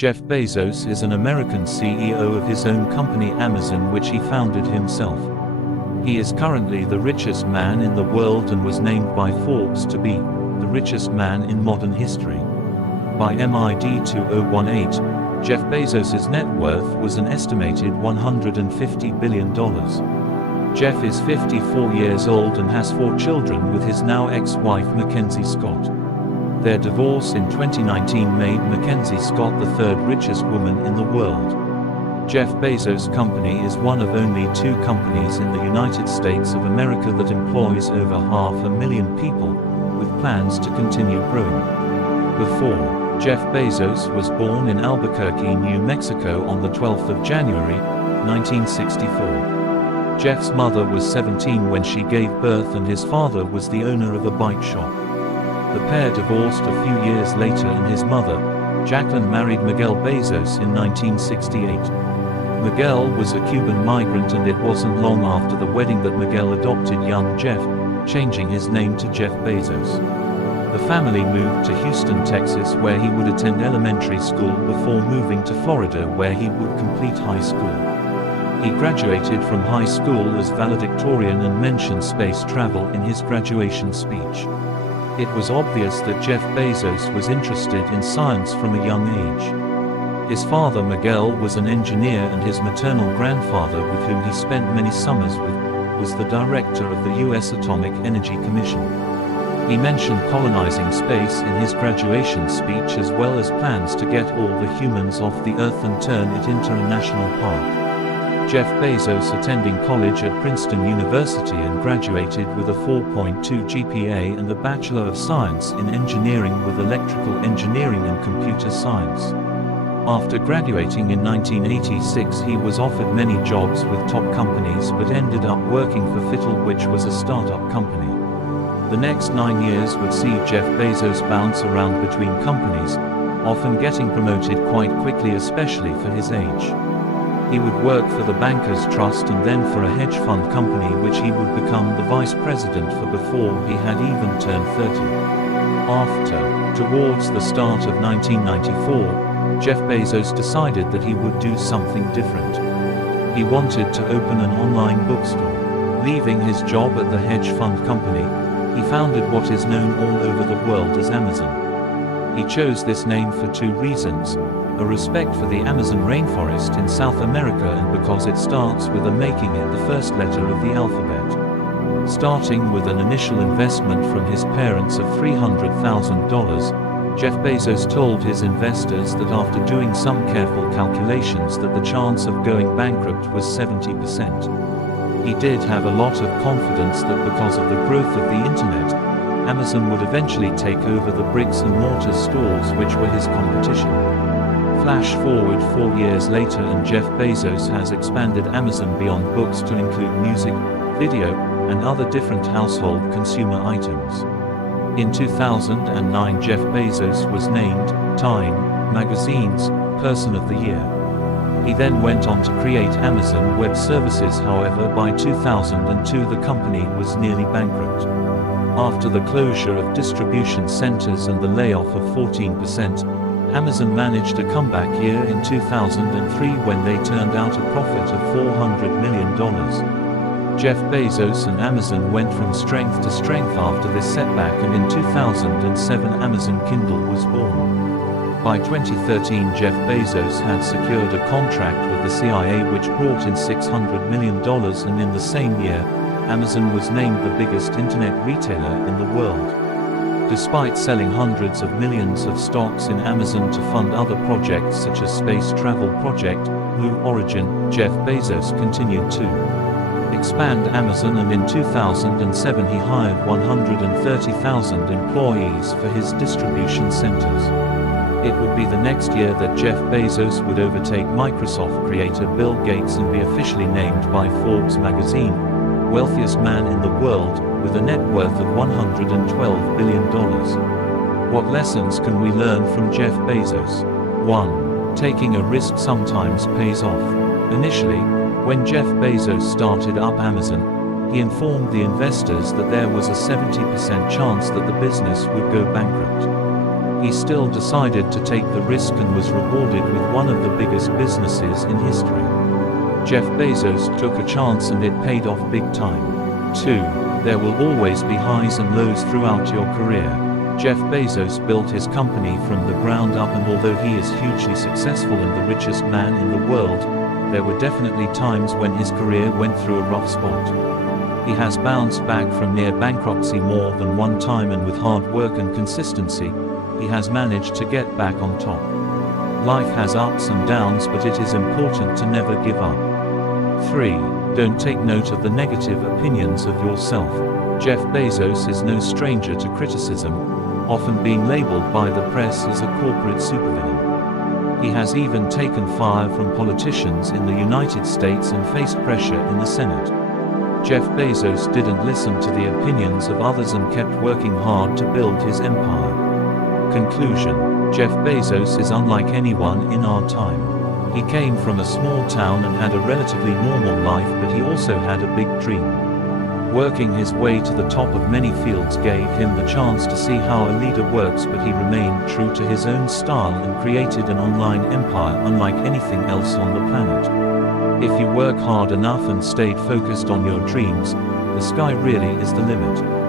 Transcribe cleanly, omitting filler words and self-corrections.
Jeff Bezos is an American CEO of his own company Amazon, which he founded himself. He is currently the richest man in the world and was named by Forbes to be the richest man in modern history. By MID 2018, Jeff Bezos' net worth was an estimated $150 billion. Jeff is 54 years old and has 4 children with his now ex-wife Mackenzie Scott. Their divorce in 2019 made Mackenzie Scott the third richest woman in the world. Jeff Bezos' company is one of only 2 companies in the United States of America that employs over 500,000 people, with plans to continue growing. Before, Jeff Bezos was born in Albuquerque, New Mexico on the 12th of January, 1964. Jeff's mother was 17 when she gave birth and his father was the owner of a bike shop. The pair divorced a few years later and his mother, Jacqueline, married Miguel Bezos in 1968. Miguel was a Cuban migrant and it wasn't long after the wedding that Miguel adopted young Jeff, changing his name to Jeff Bezos. The family moved to Houston, Texas, where he would attend elementary school before moving to Florida, where he would complete high school. He graduated from high school as valedictorian and mentioned space travel in his graduation speech. It was obvious that Jeff Bezos was interested in science from a young age. His father Miguel was an engineer and his maternal grandfather, with whom he spent many summers with, was the director of the U.S. Atomic Energy Commission. He mentioned colonizing space in his graduation speech, as well as plans to get all the humans off the Earth and turn it into a national park. Jeff Bezos attending college at Princeton University and graduated with a 4.2 GPA and a Bachelor of Science in Engineering with Electrical Engineering and Computer Science. After graduating in 1986, he was offered many jobs with top companies but ended up working for Fittle, which was a startup company. The next 9 years would see Jeff Bezos bounce around between companies, often getting promoted quite quickly, especially for his age. He would work for the Bankers Trust and then for a hedge fund company, which he would become the vice president for before he had even turned 30. Towards the start of 1994, Jeff Bezos decided that he would do something different. He wanted to open an online bookstore. Leaving his job at the hedge fund company, he founded what is known all over the world as Amazon. He chose this name for 2 reasons: a respect for the Amazon rainforest in South America and because it starts with a, making it the first letter of the alphabet. Starting with an initial investment from his parents of $300,000, Jeff Bezos told his investors that after doing some careful calculations that the chance of going bankrupt was 70%. He did have a lot of confidence that because of the growth of the internet, Amazon would eventually take over the bricks and mortar stores which were his competition. Flash forward 4 years later and Jeff Bezos has expanded Amazon beyond books to include music, video, and other different household consumer items. In 2009, Jeff Bezos was named Time magazine's Person of the Year. He then went on to create Amazon Web Services. However, by 2002 the company was nearly bankrupt. After the closure of distribution centers and the layoff of 14%, Amazon managed a comeback year in 2003 when they turned out a profit of $400 million. Jeff Bezos and Amazon went from strength to strength after this setback, and in 2007 Amazon Kindle was born. By 2013, Jeff Bezos had secured a contract with the CIA which brought in $600 million, and in the same year, Amazon was named the biggest internet retailer in the world. Despite selling hundreds of millions of stocks in Amazon to fund other projects such as space travel project, Blue Origin, Jeff Bezos continued to expand Amazon, and in 2007 he hired 130,000 employees for his distribution centers. It would be the next year that Jeff Bezos would overtake Microsoft creator Bill Gates and be officially named by Forbes magazine wealthiest man in the world, with a net worth of $112 billion. What lessons can we learn from Jeff Bezos? 1. Taking a risk sometimes pays off. Initially, when Jeff Bezos started up Amazon, he informed the investors that there was a 70% chance that the business would go bankrupt. He still decided to take the risk and was rewarded with one of the biggest businesses in history. Jeff Bezos took a chance and it paid off big time. 2. There will always be highs and lows throughout your career. Jeff Bezos built his company from the ground up, and although he is hugely successful and the richest man in the world, there were definitely times when his career went through a rough spot. He has bounced back from near bankruptcy more than one time, and with hard work and consistency, he has managed to get back on top. Life has ups and downs, but it is important to never give up. 3. Don't take note of the negative opinions of yourself. Jeff Bezos is no stranger to criticism, often being labeled by the press as a corporate supervillain. He has even taken fire from politicians in the United States and faced pressure in the Senate. Jeff Bezos didn't listen to the opinions of others and kept working hard to build his empire. Conclusion: Jeff Bezos is unlike anyone in our time. He came from a small town and had a relatively normal life, but he also had a big dream. Working his way to the top of many fields gave him the chance to see how a leader works, but he remained true to his own style and created an online empire unlike anything else on the planet. If you work hard enough and stayed focused on your dreams, the sky really is the limit.